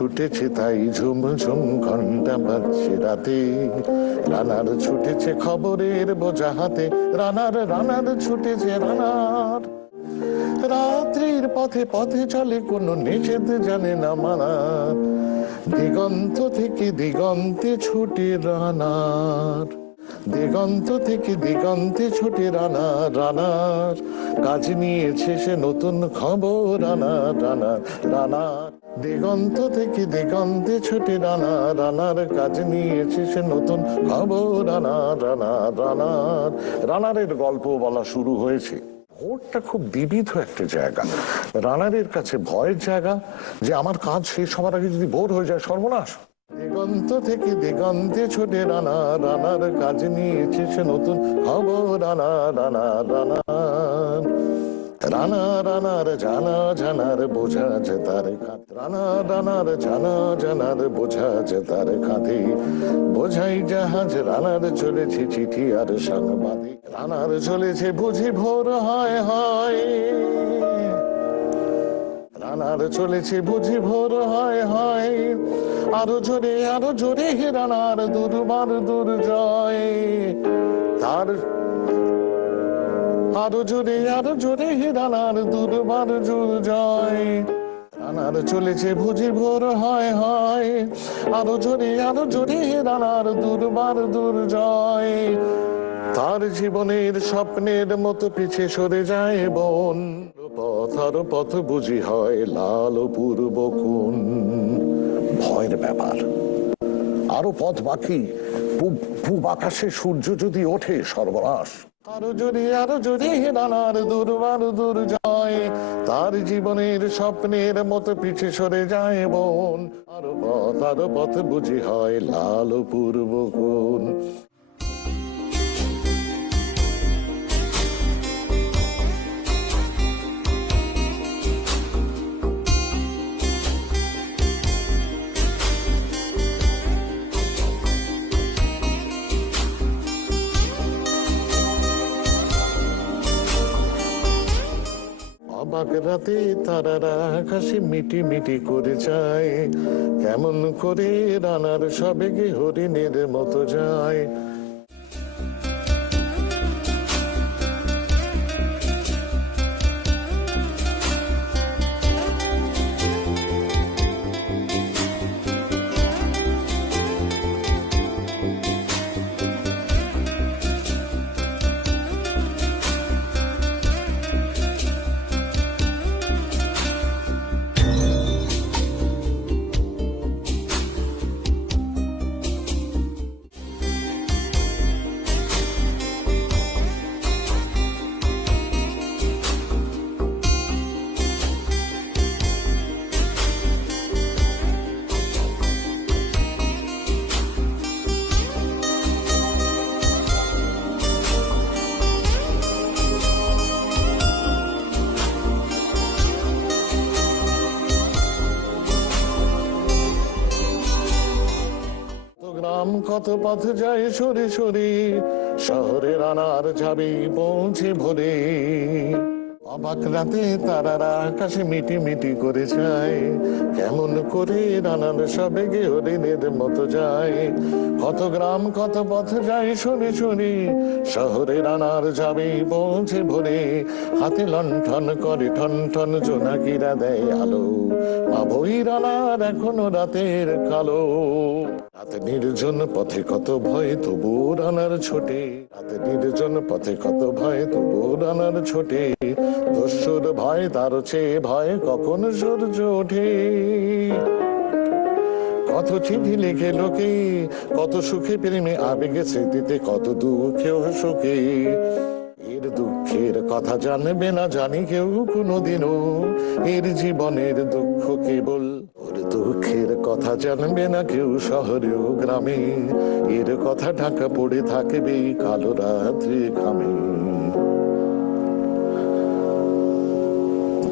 ছুটেছে তাই ঝুম ঝুম ঘণ্টা বাজছে রাতে। রানার ছুটেছে খবরের বোঝা হাতে, রানার রানার ছুটেছে রানার। রাত্রির পথে পথে চলে, কোনো নিষেধ জানে না মানা। দিগন্ত থেকে দিগন্তে ছুটে রানার। দিগন্ত থেকে দিগন্তে ছুটে রানা রানার কাজ নিয়েছে সে নতুন খবর, রানা রানার রানার দিগন্ত থেকে দিগন্তে ছুটে রানা, রানার কাজ নিয়েছে সে নতুন খবর, রানা রানা রানার রানারের গল্প বলা শুরু হয়েছে। ভোরটা খুব বিবিধ একটা জায়গা। রানারের কাছে ভয়ের জায়গা যে আমার কাজ শেষ হওয়ার আগে যদি ভোর হয়ে যায়, সর্বনাশ। দিগন্ত থেকে দিগন্তে ছোটে রানা, রানার কাজ নিয়েছে সে নতুন। খবর রানা রানা রানার রানা, রানার জানা, জানার বোঝা যে তার রানা, রানার জানা, জানার বোঝা যে তার কাঁধে বোঝাই জাহাজ, রানার চলেছে চিঠি আর সংবাদে। রানার চলেছে বুঝি ভোর হয় হয়। রানার চলেছে বুঝি ভোর, হয় হয়। আরও জোরে আরও জোরে হে রানার দুর্বার দুর্জয়। তার আরও জোরে আরও জোরে হে রানার দুর্বার দুর্জয়। রানার চলেছে বুঝি ভোর, হয় হয়। আরও জোরে আরও জোরে হে রানার দুর্বার দুর্জয়। তার জীবনের স্বপ্নের মতো পিছে সরে যায় বন। পথ আর পথ বুঝি হয় লাল পূর্ব কোন ভয়ের ব্যাপার। আরও পথ বাকি। পূব আকাশে সূর্য যদি ওঠে সর্বনাশ। আরও জোরে আরও জোরে রানার দুর্বার দুর্জয়, তার জীবনের স্বপ্নের মতো পিছে সরে যায় বন আরও পথ আরও পথ বুঝি হয় লাল পূর্ব কোন অবাক রাতে তারারা আকাশে মিটি মিটি করে যায়। কেমন করে রানার সবেগে হরিণের মতো যায়। কত পথ যায় সরে সরে শহরে রানার যাবে পৌঁছে ভোরে। অবাক রাতে তারারা আকাশে মিটি মিটি করে যায়, কেমন করে রানার সবে গে হরিণের মতো যায়। কত গ্রাম, কত পথ যায় সরে সরে শহরে রানার যাবে পৌঁছে ভোরে। হাতে লণ্ঠন করে ঠন ঠন জোনাকিরা দেয় আলো, পাবই রানার এখনও রাতের কালো। নির্জন পথে কত ভয়, তবু রানার ছোটে। নির্জন পথে কত ভয়, তবু রানার ছোটে। দস্যুর ভয় তার চেয়ে ভয় কখন সূর্য ওঠে? কত চিঠি লিখে লোকে, কত সুখে প্রেমে আবেগে স্মৃতিতে কত দুঃখেও সুখে। এর দুঃখের কথা জানবে না জানি কেউ কোনোদিনও। এর জীবনের দুঃখ কেবল ওর দুঃখের কথা জানবে না কেউ শহরেও গ্রামে। এর কথা ঢাকা পড়ে থাকবে কালো রাত্রে ঘামে।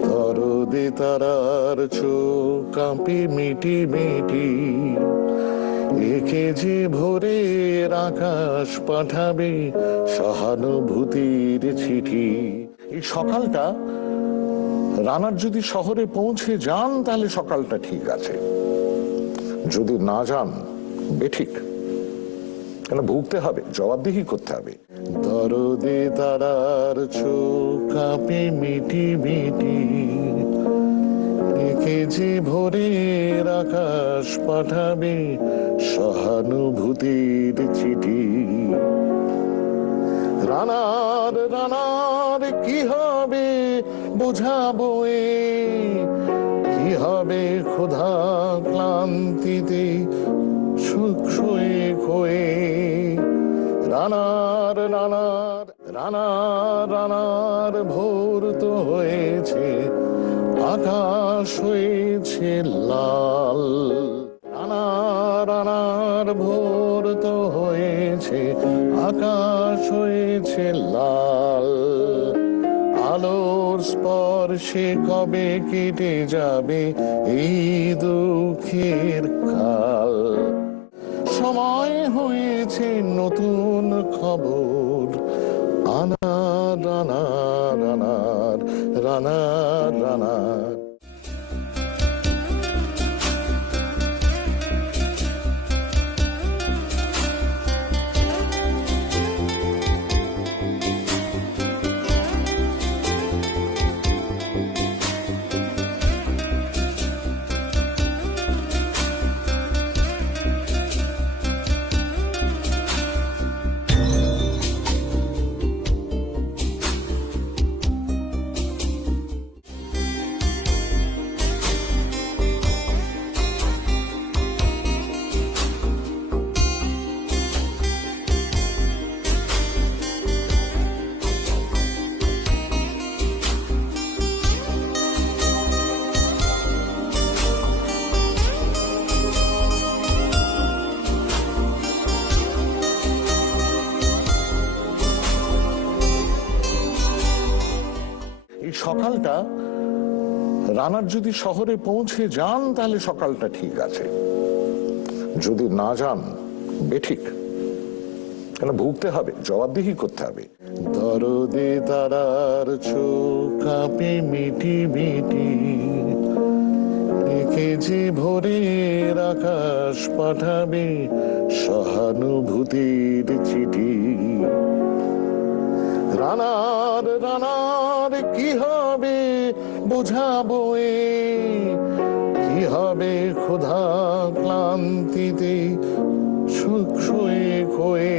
দরদে তারার চোখ কাঁপে মিটি মিটি। একে যে ভোরের আকাশ পাঠাবে সহানুভূতির চিঠি। এই সকালটা, রানার যদি শহরে পৌঁছে যান তাহলে সকালটা ঠিক আছে। যদি না যান বেঠিক কেন ভুগতে হবে, জবাবদিহি করতে হবে। দরদে তারার চোখ কাঁপে মিটি মিটি। যে ভোরের আকাশ পাঠাবে, সহানুভূতির চিঠি। রানার রানার, কি হবে, বোঝাবো এ কি হবে ক্ষুধা ক্লান্তিতে, সুখ শুয়ে খোয়ে রানার রানার রানার রানার ভোর তো হয়েছে, আকাশ হয়েছে লাল। রানার রানার ভোর তো হয়েছে, আকাশ হয়েছে লাল। আলোর স্পর্শে কবে কেটে যাবে এই দুঃখের কাল? সময় হয়েছে নতুন খবর। আনার রানার রানার রানার রানার। সকালটা, রানার যদি শহরে পৌঁছে যান, তাহলে সকালটা ঠিক আছে। যদি না যান, বেঠিক। কেন ভুগতে হবে, জবাবদিহি করতে হবে। দরদে তারার চোখ কাঁপে মিটি মিটি। যে ভোরের আকাশ পাঠাবে, সহানুভূতির চিঠি। রানার রানার। কি হবে বোঝাবো কি হবে ক্ষুধা ক্লান্তিতে সুখ শুয়ে খোয়ে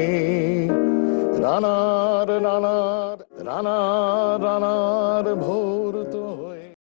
রানার রানার রানার রানার